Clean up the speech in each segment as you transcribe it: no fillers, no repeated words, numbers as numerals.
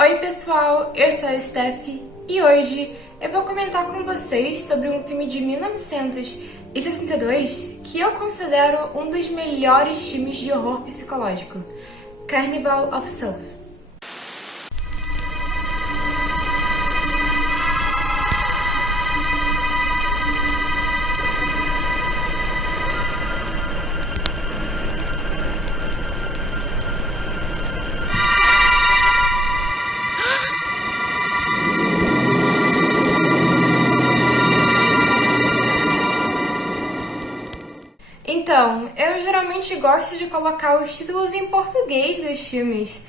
Oi pessoal, eu sou a Steph e hoje eu vou comentar com vocês sobre um filme de 1962 que eu considero um dos melhores filmes de horror psicológico, Carnival of Souls. Então, eu geralmente gosto de colocar os títulos em português dos filmes,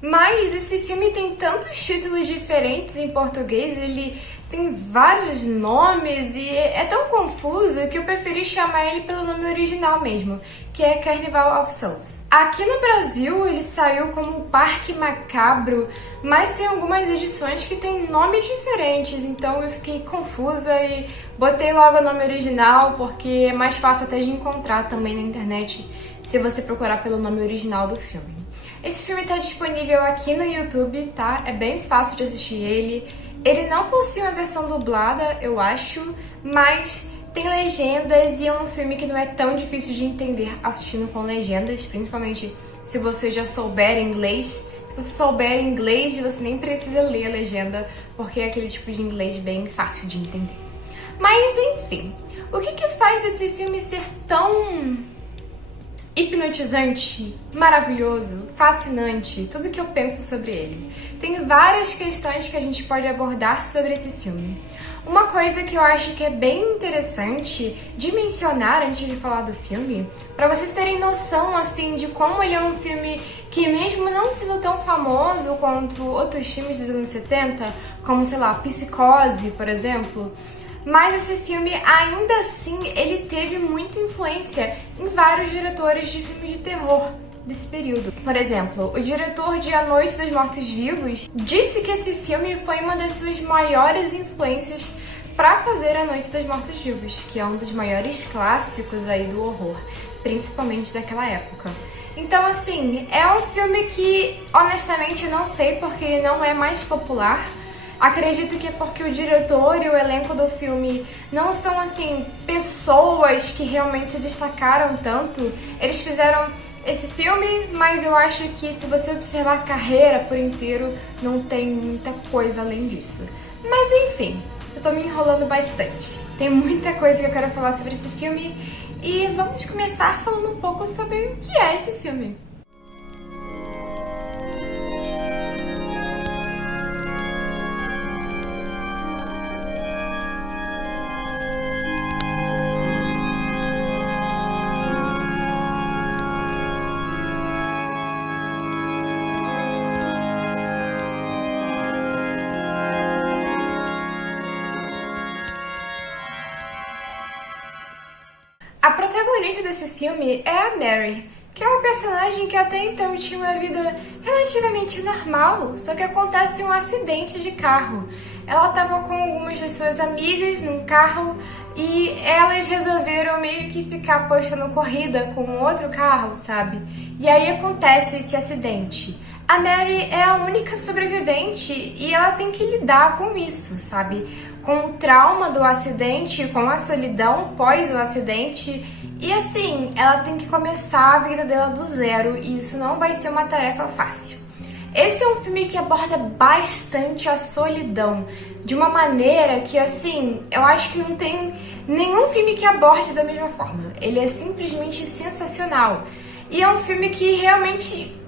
mas esse filme tem tantos títulos diferentes em português, ele tem vários nomes e é tão confuso que eu preferi chamar ele pelo nome original mesmo, que é Carnival of Souls. Aqui no Brasil ele saiu como Parque Macabro, mas tem algumas edições que tem nomes diferentes, então eu fiquei confusa e botei logo o nome original porque é mais fácil até de encontrar também na internet se você procurar pelo nome original do filme. Esse filme está disponível aqui no YouTube, tá? É bem fácil de assistir ele. Ele não possui uma versão dublada, eu acho, mas tem legendas e é um filme que não é tão difícil de entender assistindo com legendas, principalmente se você já souber inglês. Se você souber inglês, você nem precisa ler a legenda, porque é aquele tipo de inglês bem fácil de entender. Mas enfim, o que faz esse filme ser tão hipnotizante, maravilhoso, fascinante, tudo que eu penso sobre ele? Tem várias questões que a gente pode abordar sobre esse filme. Uma coisa que eu acho que é bem interessante de mencionar antes de falar do filme, para vocês terem noção assim de como ele é um filme que, mesmo não sendo tão famoso quanto outros filmes dos anos 70, como, sei lá, Psicose, por exemplo, mas esse filme, ainda assim, ele teve muita influência em vários diretores de filmes de terror desse período. Por exemplo, o diretor de A Noite dos Mortos-Vivos disse que esse filme foi uma das suas maiores influências para fazer A Noite dos Mortos-Vivos, que é um dos maiores clássicos aí do horror, principalmente daquela época. Então, assim, é um filme que, honestamente, eu não sei porque ele não é mais popular. Acredito que é porque o diretor e o elenco do filme não são, assim, pessoas que realmente se destacaram tanto. Eles fizeram esse filme, mas eu acho que se você observar a carreira por inteiro, não tem muita coisa além disso. Mas enfim, eu tô me enrolando bastante. Tem muita coisa que eu quero falar sobre esse filme e vamos começar falando um pouco sobre o que é esse filme. A protagonista desse filme é a Mary, que é uma personagem que até então tinha uma vida relativamente normal, só que acontece um acidente de carro. Ela estava com algumas das suas amigas num carro e elas resolveram meio que ficar apostando corrida com um outro carro, sabe? E aí acontece esse acidente. A Mary é a única sobrevivente e ela tem que lidar com isso, sabe? Com o trauma do acidente, com a solidão pós o acidente. E assim, ela tem que começar a vida dela do zero e isso não vai ser uma tarefa fácil. Esse é um filme que aborda bastante a solidão, de uma maneira que, assim, eu acho que não tem nenhum filme que aborde da mesma forma. Ele é simplesmente sensacional. E é um filme que realmente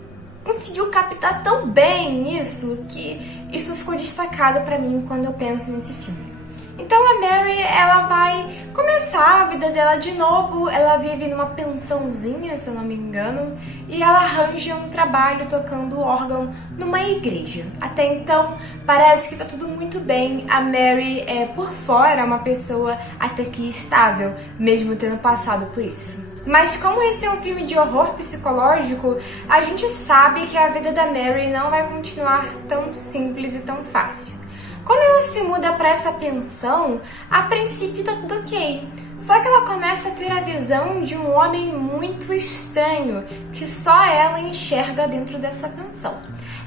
conseguiu captar tão bem isso que isso ficou destacado pra mim quando eu penso nesse filme. Então a Mary, ela vai começar a vida dela de novo, ela vive numa pensãozinha, se eu não me engano, e ela arranja um trabalho tocando órgão numa igreja. Até então, parece que tá tudo muito bem, a Mary é por fora uma pessoa até que estável, mesmo tendo passado por isso. Mas como esse é um filme de horror psicológico, a gente sabe que a vida da Mary não vai continuar tão simples e tão fácil. Quando ela se muda para essa pensão, a princípio tá tudo ok. Só que ela começa a ter a visão de um homem muito estranho, que só ela enxerga dentro dessa pensão.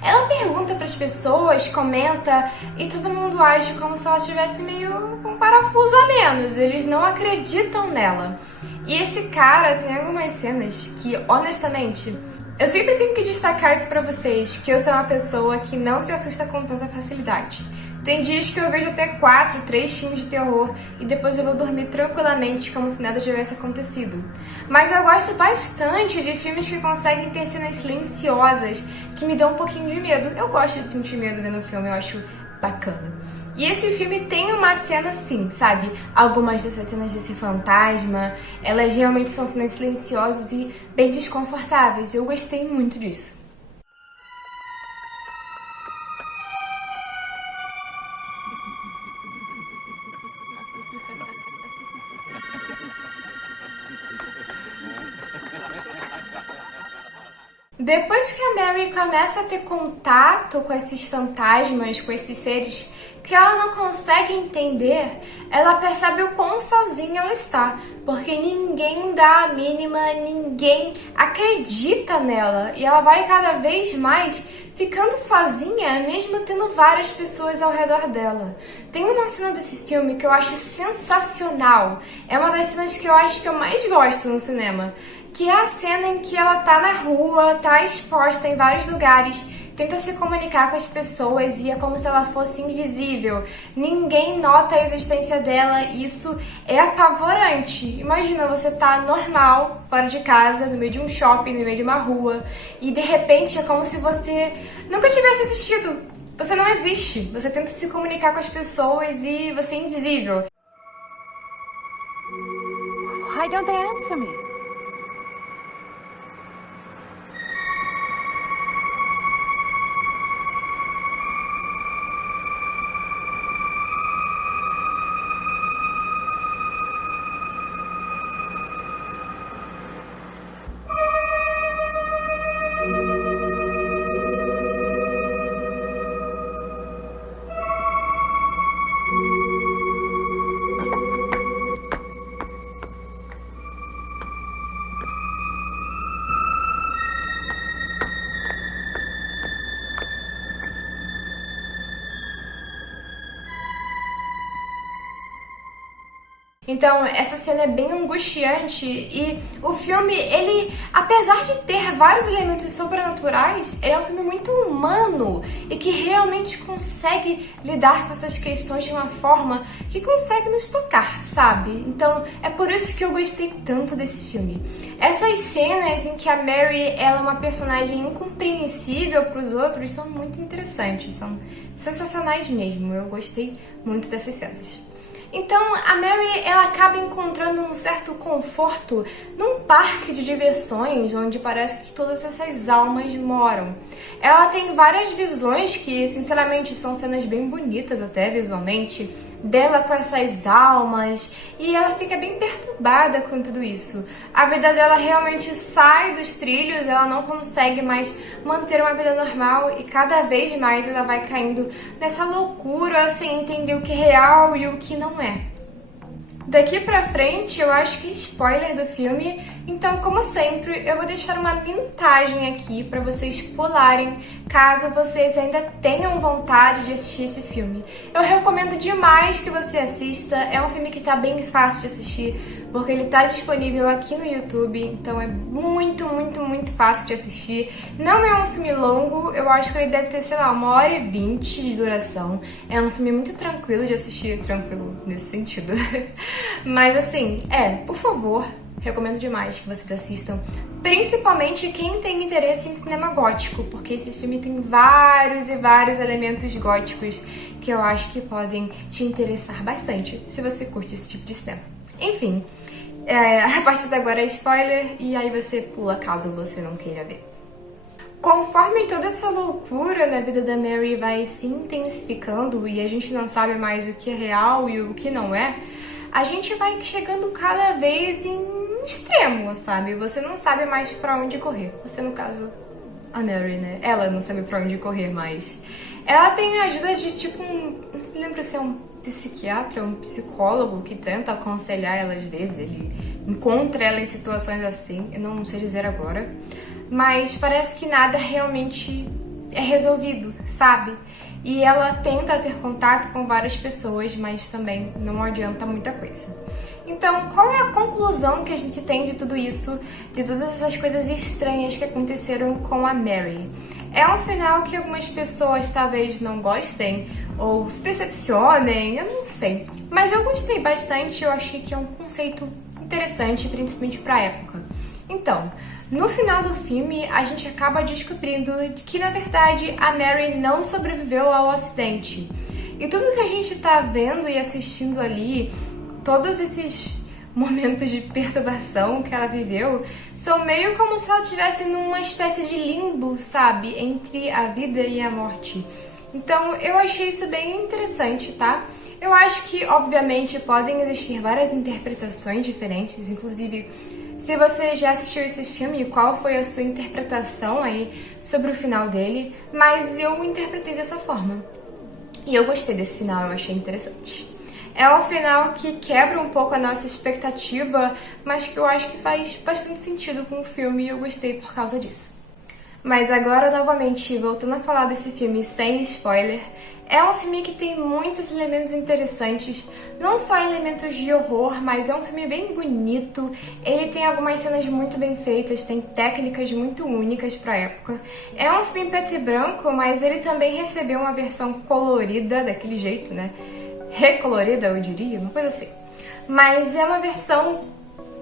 Ela pergunta pras pessoas, comenta, e todo mundo age como se ela tivesse meio um parafuso a menos. Eles não acreditam nela. E esse cara tem algumas cenas que, honestamente, eu sempre tenho que destacar isso pra vocês, que eu sou uma pessoa que não se assusta com tanta facilidade. Tem dias que eu vejo até 4, 3 filmes de terror e depois eu vou dormir tranquilamente como se nada tivesse acontecido. Mas eu gosto bastante de filmes que conseguem ter cenas silenciosas, que me dão um pouquinho de medo. Eu gosto de sentir medo vendo filme, eu acho bacana. E esse filme tem uma cena assim, sabe? Algumas dessas cenas desse fantasma, elas realmente são cenas silenciosas e bem desconfortáveis. Eu gostei muito disso. Depois que a Mary começa a ter contato com esses fantasmas, com esses seres que ela não consegue entender, ela percebe o quão sozinha ela está, porque ninguém dá a mínima, ninguém acredita nela, e ela vai cada vez mais ficando sozinha, mesmo tendo várias pessoas ao redor dela. Tem uma cena desse filme que eu acho sensacional, é uma das cenas que eu acho que eu mais gosto no cinema, que é a cena em que ela tá na rua, tá exposta em vários lugares, tenta se comunicar com as pessoas e é como se ela fosse invisível. Ninguém nota a existência dela e isso é apavorante. Imagina, você tá normal, fora de casa, no meio de um shopping, no meio de uma rua, e de repente é como se você nunca tivesse existido. Você não existe. Você tenta se comunicar com as pessoas e você é invisível. Why don't they answer me? Então, essa cena é bem angustiante e o filme, ele, apesar de ter vários elementos sobrenaturais, ele é um filme muito humano e que realmente consegue lidar com essas questões de uma forma que consegue nos tocar, sabe? Então, é por isso que eu gostei tanto desse filme. Essas cenas em que a Mary, ela é uma personagem incompreensível para os outros são muito interessantes, são sensacionais mesmo. Eu gostei muito dessas cenas. Então, a Mary, ela acaba encontrando um certo conforto num parque de diversões, onde parece que todas essas almas moram. Ela tem várias visões que, sinceramente, são cenas bem bonitas até visualmente, dela com essas almas, e ela fica bem perturbada com tudo isso. A vida dela realmente sai dos trilhos, ela não consegue mais manter uma vida normal e cada vez mais ela vai caindo nessa loucura sem entender o que é real e o que não é. Daqui pra frente eu acho que é spoiler do filme, então como sempre eu vou deixar uma mintagem aqui pra vocês pularem caso vocês ainda tenham vontade de assistir esse filme. Eu recomendo demais que você assista, é um filme que tá bem fácil de assistir, porque ele tá disponível aqui no YouTube, então é muito, muito, muito fácil de assistir. Não é um filme longo, eu acho que ele deve ter, sei lá, 1h20 de duração. É um filme muito tranquilo de assistir, tranquilo nesse sentido. Mas assim, por favor, recomendo demais que vocês assistam. Principalmente quem tem interesse em cinema gótico, porque esse filme tem vários e vários elementos góticos que eu acho que podem te interessar bastante, se você curte esse tipo de cinema. Enfim, a partir de agora é spoiler e aí você pula caso você não queira ver. Conforme toda essa loucura na vida da Mary vai se intensificando e a gente não sabe mais o que é real e o que não é, a gente vai chegando cada vez em um extremo, sabe? Você não sabe mais pra onde correr. Você, no caso, a Mary, né? Ela não sabe pra onde correr mais. Ela tem a ajuda de, tipo, não se lembra se é um psiquiatra, um psicólogo que tenta aconselhar ela às vezes. Ele encontra ela em situações assim, eu não sei dizer agora. Mas parece que nada realmente é resolvido, sabe? E ela tenta ter contato com várias pessoas, mas também não adianta muita coisa. Então, qual é a conclusão que a gente tem de tudo isso, de todas essas coisas estranhas que aconteceram com a Mary? É um final que algumas pessoas talvez não gostem ou se decepcionem, eu não sei. Mas eu gostei bastante, eu achei que é um conceito interessante, principalmente pra época. Então, no final do filme, a gente acaba descobrindo que, na verdade, a Mary não sobreviveu ao acidente. E tudo que a gente tá vendo e assistindo ali, todos esses momentos de perturbação que ela viveu, são meio como se ela estivesse numa espécie de limbo, sabe? Entre a vida e a morte. Então, eu achei isso bem interessante, tá? Eu acho que, obviamente, podem existir várias interpretações diferentes, inclusive, se você já assistiu esse filme, qual foi a sua interpretação aí sobre o final dele, mas eu interpretei dessa forma. E eu gostei desse final, eu achei interessante. É um final que quebra um pouco a nossa expectativa, mas que eu acho que faz bastante sentido com o filme e eu gostei por causa disso. Mas agora, novamente, voltando a falar desse filme sem spoiler, é um filme que tem muitos elementos interessantes, não só elementos de horror, mas é um filme bem bonito, ele tem algumas cenas muito bem feitas, tem técnicas muito únicas pra época. É um filme em preto e branco, mas ele também recebeu uma versão colorida, daquele jeito, né? Recolorida, eu diria, uma coisa assim. Mas é uma versão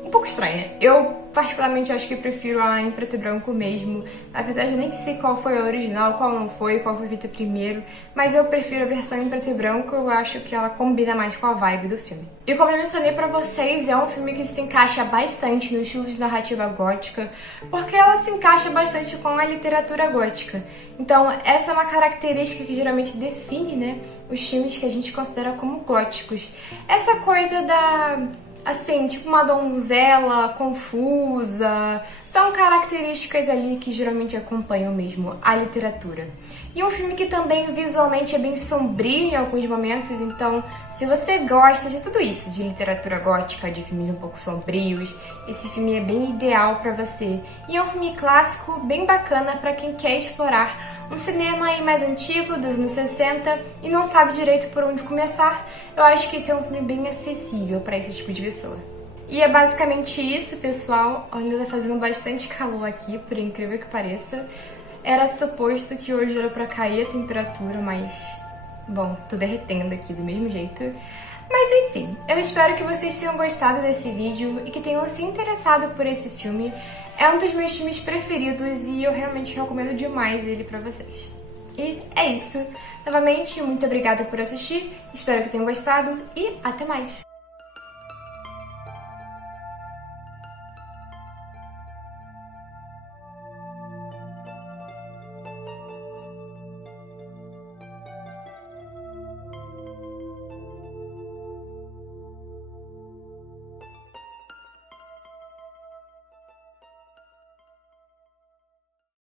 um pouco estranha. Eu, particularmente, acho que prefiro a em preto e branco mesmo. Na verdade, eu nem sei qual foi a original, qual não foi, qual foi feita primeiro. Mas eu prefiro a versão em preto e branco, eu acho que ela combina mais com a vibe do filme. E como eu mencionei pra vocês, é um filme que se encaixa bastante no estilo de narrativa gótica, porque ela se encaixa bastante com a literatura gótica. Então, essa é uma característica que geralmente define, né, os filmes que a gente considera como góticos. Essa coisa da... assim, tipo uma donzela confusa, são características ali que geralmente acompanham mesmo a literatura. E um filme que também visualmente é bem sombrio em alguns momentos, então se você gosta de tudo isso, de literatura gótica, de filmes um pouco sombrios, esse filme é bem ideal pra você. E é um filme clássico, bem bacana pra quem quer explorar um cinema aí mais antigo, dos anos 60, e não sabe direito por onde começar. Eu acho que esse é um filme bem acessível pra esse tipo de pessoa. E é basicamente isso, pessoal. Ainda tá fazendo bastante calor aqui, por incrível que pareça. Era suposto que hoje era pra cair a temperatura, mas... bom, tô derretendo aqui do mesmo jeito. Mas enfim, eu espero que vocês tenham gostado desse vídeo e que tenham se interessado por esse filme. É um dos meus filmes preferidos e eu realmente recomendo demais ele pra vocês. E é isso. Novamente, muito obrigada por assistir, espero que tenham gostado e até mais!